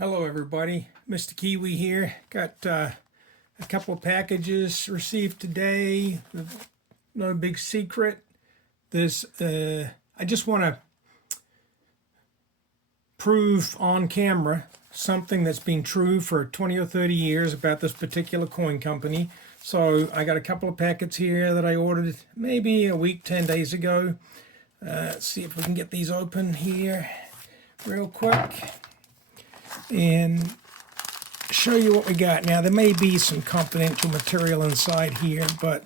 Hello everybody, Mr. Kiwi here. Got a couple of packages received today. No big secret. I just want to prove on camera something that's been true for 20 or 30 years about this particular coin company. So I got a couple of packets here that I ordered maybe a week, 10 days ago. Let's see if we can get these open here real quick and show you what we got. Now there may be some confidential material inside here, but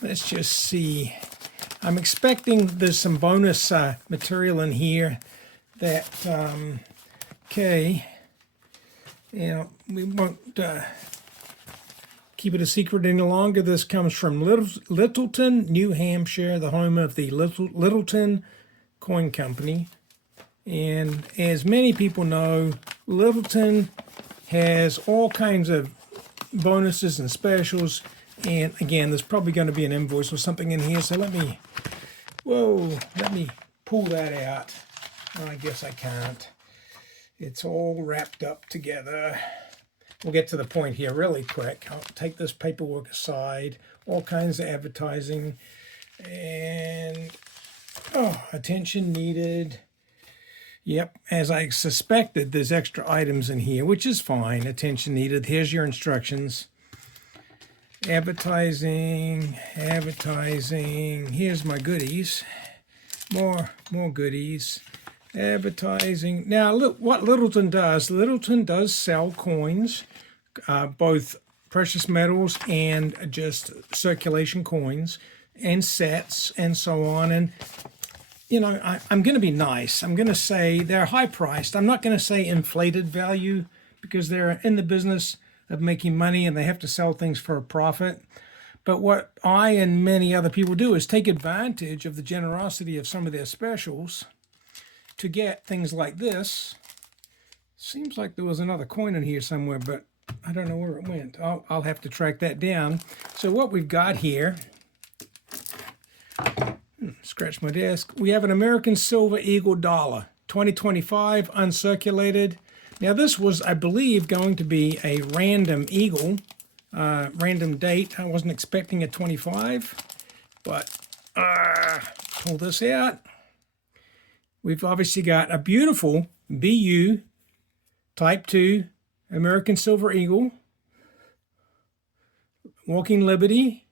let's just see. I'm expecting there's some bonus material in here that we won't keep it a secret any longer. This comes from Littleton, New Hampshire, the home of the Littleton Coin Company. And as many people know, Littleton has all kinds of bonuses and specials. And again, there's probably going to be an invoice or something in here. So let me pull that out. Oh, I guess I can't. It's all wrapped up together. We'll get to the point here really quick. I'll take this paperwork aside. All kinds of advertising. And, attention needed. Yep, as I suspected, there's extra items in here, which is fine. Attention needed. Here's your instructions. Advertising. Here's my goodies. More goodies. Advertising. Now, look what Littleton does. Littleton does sell coins, both precious metals and just circulation coins, and sets, and so on. And you know, I'm going to be nice. I'm going to say they're high priced. I'm not going to say inflated value because they're in the business of making money and they have to sell things for a profit. But what I and many other people do is take advantage of the generosity of some of their specials to get things like this. Seems like there was another coin in here somewhere, but I don't know where it went. I'll have to track that down. So what we've got here, scratch my desk. We have an American Silver Eagle dollar, 2025, uncirculated. Now this was, I believe, going to be a random eagle, random date. I wasn't expecting a 25, but pull this out. We've obviously got a beautiful BU Type 2 American Silver Eagle, Walking Liberty,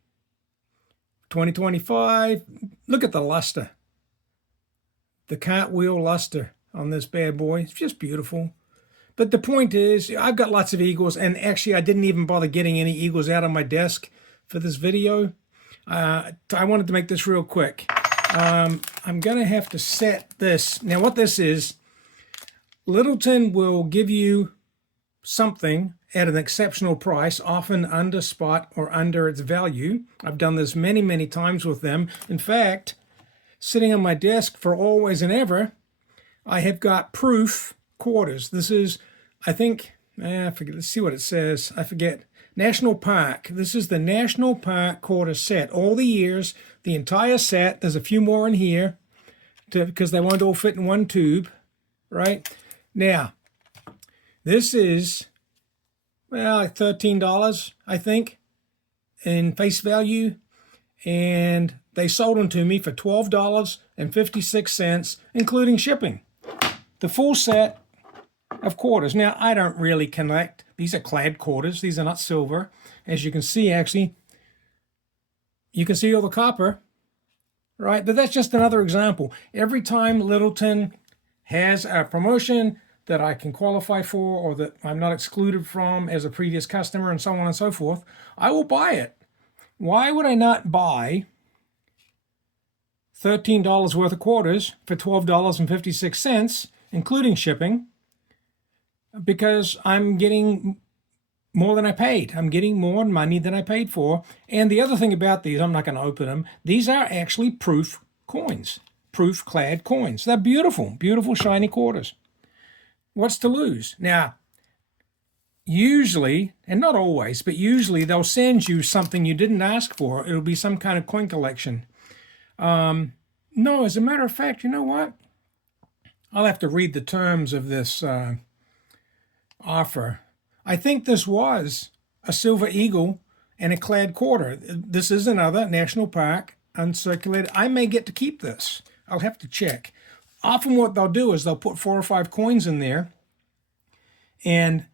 2025. Look at the luster. The cartwheel luster on this bad boy. It's just beautiful. But the point is, I've got lots of eagles, and actually I didn't even bother getting any eagles out on my desk for this video. I wanted to make this real quick. I'm going to have to set this. Now what this is, Littleton will give you something at an exceptional price, often under spot or under its value. I've done this many, many times with them. In fact, sitting on my desk for always and ever, I have got proof quarters. This is, I think, I forget, let's see what it says. I forget. National Park. This is the National Park quarter set. All the years, the entire set. There's a few more in here because they won't all fit in one tube, right? Now, this is, well, like $13, I think, in face value. And they sold them to me for $12.56, including shipping. The full set of quarters. Now, I don't really collect. These are clad quarters. These are not silver. As you can see, actually, you can see all the copper, right? But that's just another example. Every time Littleton has a promotion that I can qualify for or that I'm not excluded from as a previous customer and so on and so forth, I will buy it. Why would I not buy $13 worth of quarters for $12.56, including shipping? Because I'm getting more than I paid. I'm getting more money than I paid for. And the other thing about these, I'm not going to open them. These are actually proof coins, proof clad coins. They're beautiful, beautiful shiny quarters. What's to lose? Now, usually, and not always, but usually they'll send you something you didn't ask for. It'll be some kind of coin collection. No, as a matter of fact, you know what? I'll have to read the terms of this offer. I think this was a Silver Eagle and a clad quarter. This is another National Park uncirculated. I may get to keep this. I'll have to check. Often what they'll do is they'll put 4 or 5 coins in there and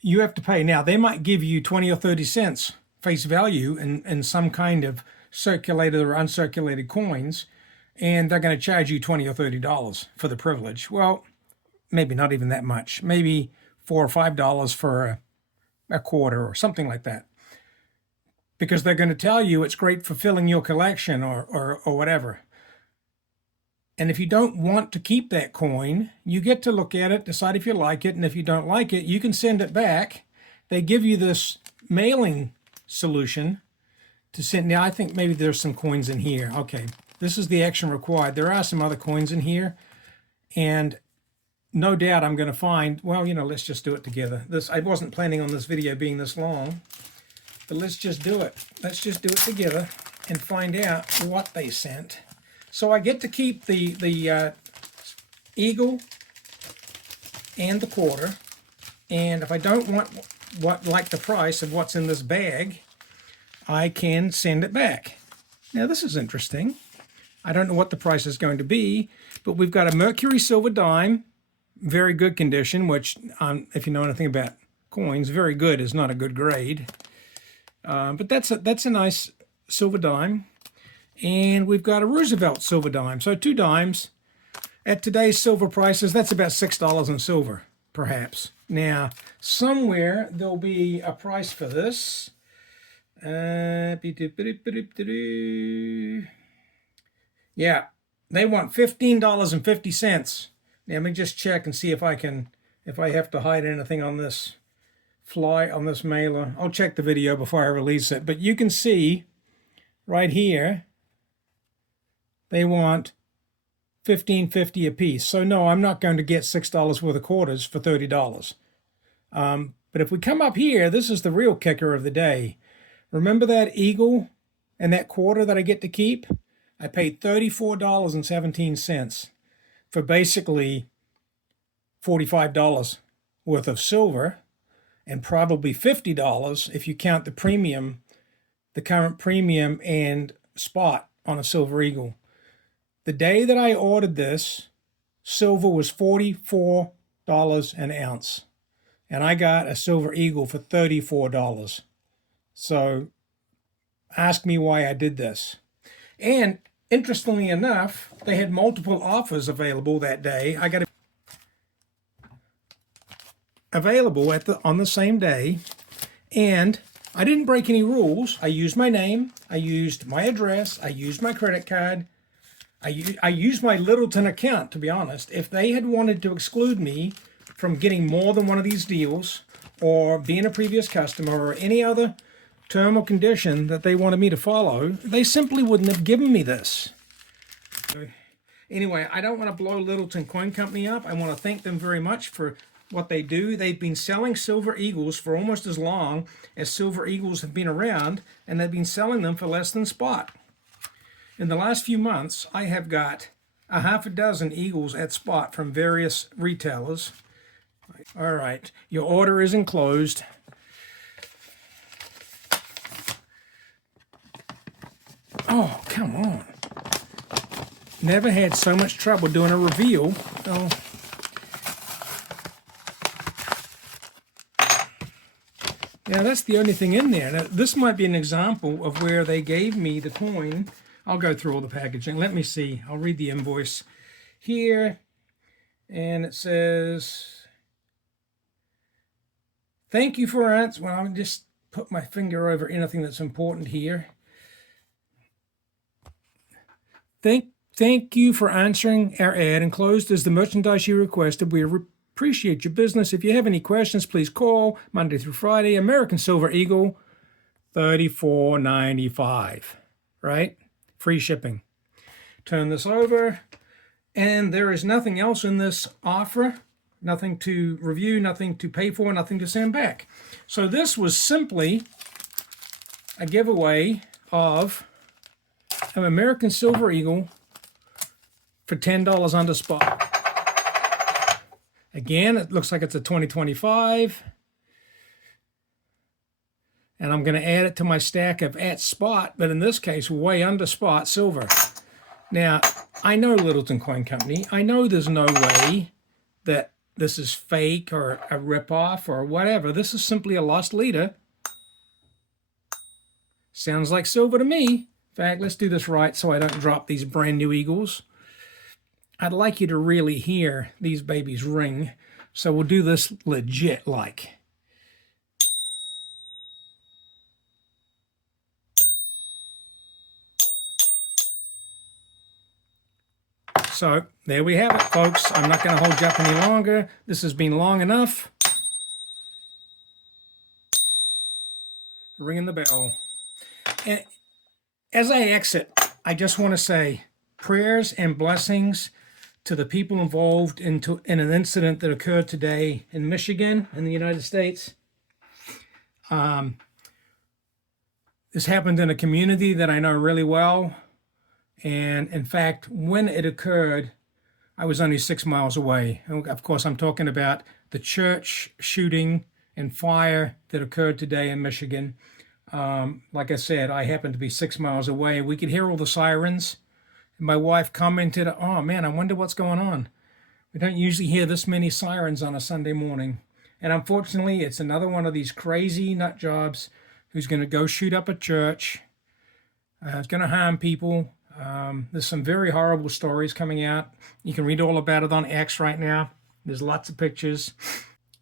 you have to pay. Now, they might give you 20 or 30 cents face value in some kind of circulated or uncirculated coins, and they're going to charge you $20 or $30 for the privilege. Well, maybe not even that much. Maybe $4 or $5 for a quarter or something like that. Because they're going to tell you it's great for filling your collection or whatever. And if you don't want to keep that coin, you get to look at it, decide if you like it, and if you don't like it, you can send it back. They give you this mailing solution to send. Now, I think maybe there's some coins in here. Okay, this is the action required. There are some other coins in here, and no doubt I'm going to find, well, let's just do it together. I wasn't planning on this video being this long, but let's just do it. Let's just do it together and find out what they sent. So I get to keep the Eagle and the quarter, and if I don't want like the price of what's in this bag, I can send it back. Now this is interesting. I don't know what the price is going to be, but we've got a Mercury silver dime, very good condition, which if you know anything about coins, very good is not a good grade. But that's a nice silver dime. And we've got a Roosevelt silver dime. So 2 dimes. At today's silver prices, that's about $6 in silver, perhaps. Now, somewhere there'll be a price for this. Yeah, they want $15.50. Now, let me just check and see if I have to hide anything on this mailer. I'll check the video before I release it. But you can see right here, they want $15.50 a piece. So no, I'm not going to get $6 worth of quarters for $30. But if we come up here, this is the real kicker of the day. Remember that Eagle and that quarter that I get to keep? I paid $34.17 for basically $45 worth of silver, and probably $50 if you count the premium, the current premium and spot on a Silver Eagle. The day that I ordered this, silver was $44 an ounce, and I got a Silver Eagle for $34. So ask me why I did this. And interestingly enough, they had multiple offers available that day. I got available on the same day, and I didn't break any rules. I used my name, I used my address, I used my credit card, I used my Littleton account, to be honest. If they had wanted to exclude me from getting more than one of these deals, or being a previous customer, or any other term or condition that they wanted me to follow, they simply wouldn't have given me this. Anyway, I don't want to blow Littleton Coin Company up. I want to thank them very much for what they do. They've been selling Silver Eagles for almost as long as Silver Eagles have been around, and they've been selling them for less than spot. In the last few months, I have got a half a dozen Eagles at spot from various retailers. All right, your order is enclosed. Oh, come on. Never had so much trouble doing a reveal. Oh. Yeah, that's the only thing in there. Now, this might be an example of where they gave me the coin. I'll go through all the packaging. Let me see. I'll read the invoice here. And it says, thank you for answering. Well, I'll just put my finger over anything that's important here. Thank you for answering our ad. Enclosed is the merchandise you requested. We appreciate your business. If you have any questions, please call Monday through Friday. American Silver Eagle, $34.95, right? Free shipping. Turn this over, and there is nothing else in this offer, nothing to review, nothing to pay for, nothing to send back. So this was simply a giveaway of an American Silver Eagle for $10 under spot. Again, it looks like it's a 2025. And I'm going to add it to my stack of at spot, but in this case, way under spot silver. Now, I know Littleton Coin Company. I know there's no way that this is fake or a ripoff or whatever. This is simply a lost leader. Sounds like silver to me. In fact, let's do this right so I don't drop these brand new eagles. I'd like you to really hear these babies ring. So we'll do this legit like. So there we have it, folks. I'm not going to hold you up any longer. This has been long enough. Ringing the bell. And as I exit, I just want to say prayers and blessings to the people involved in an incident that occurred today in Michigan in the United States. This happened in a community that I know really well. And in fact, when it occurred, I was only 6 miles away. And of course, I'm talking about the church shooting and fire that occurred today in Michigan. Like I said, I happened to be 6 miles away. We could hear all the sirens. And my wife commented, "Oh man, I wonder what's going on. We don't usually hear this many sirens on a Sunday morning." And unfortunately, it's another one of these crazy nut jobs who's going to go shoot up a church. It's going to harm people. There's some very horrible stories coming out. You can read all about it on X right now. There's lots of pictures.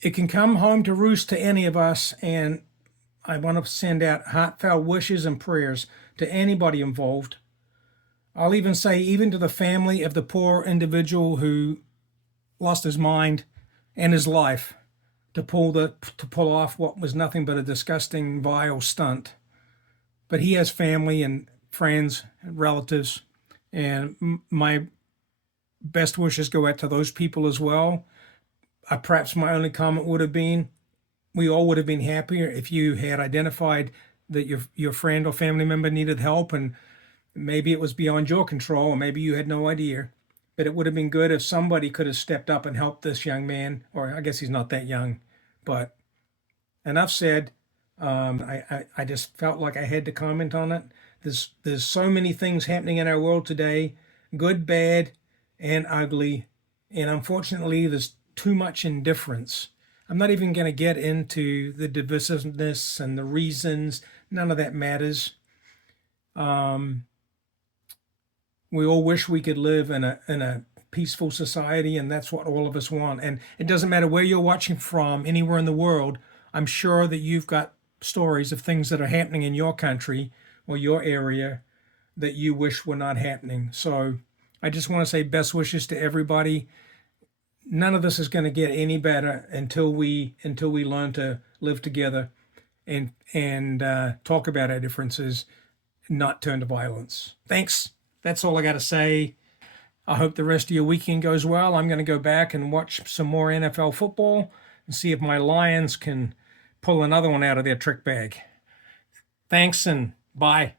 It can come home to roost to any of us, and I want to send out heartfelt wishes and prayers to anybody involved. I'll even say, even to the family of the poor individual who lost his mind and his life to pull off what was nothing but a disgusting, vile stunt. But he has family and friends and relatives, and my best wishes go out to those people as well. Perhaps my only comment would have been, we all would have been happier if you had identified that your friend or family member needed help, and maybe it was beyond your control, or maybe you had no idea. But it would have been good if somebody could have stepped up and helped this young man, or I guess he's not that young. But enough said. I just felt like I had to comment on it. There's so many things happening in our world today, good, bad, and ugly. And unfortunately, there's too much indifference. I'm not even going to get into the divisiveness and the reasons. None of that matters. We all wish we could live in a peaceful society, and that's what all of us want. And it doesn't matter where you're watching from, anywhere in the world. I'm sure that you've got stories of things that are happening in your country or your area that you wish were not happening. So I just want to say best wishes to everybody. None of this is going to get any better until we learn to live together and talk about our differences, not turn to violence. Thanks. That's all I got to say. I hope the rest of your weekend goes well. I'm going to go back and watch some more NFL football and see if my Lions can pull another one out of their trick bag. Thanks and bye.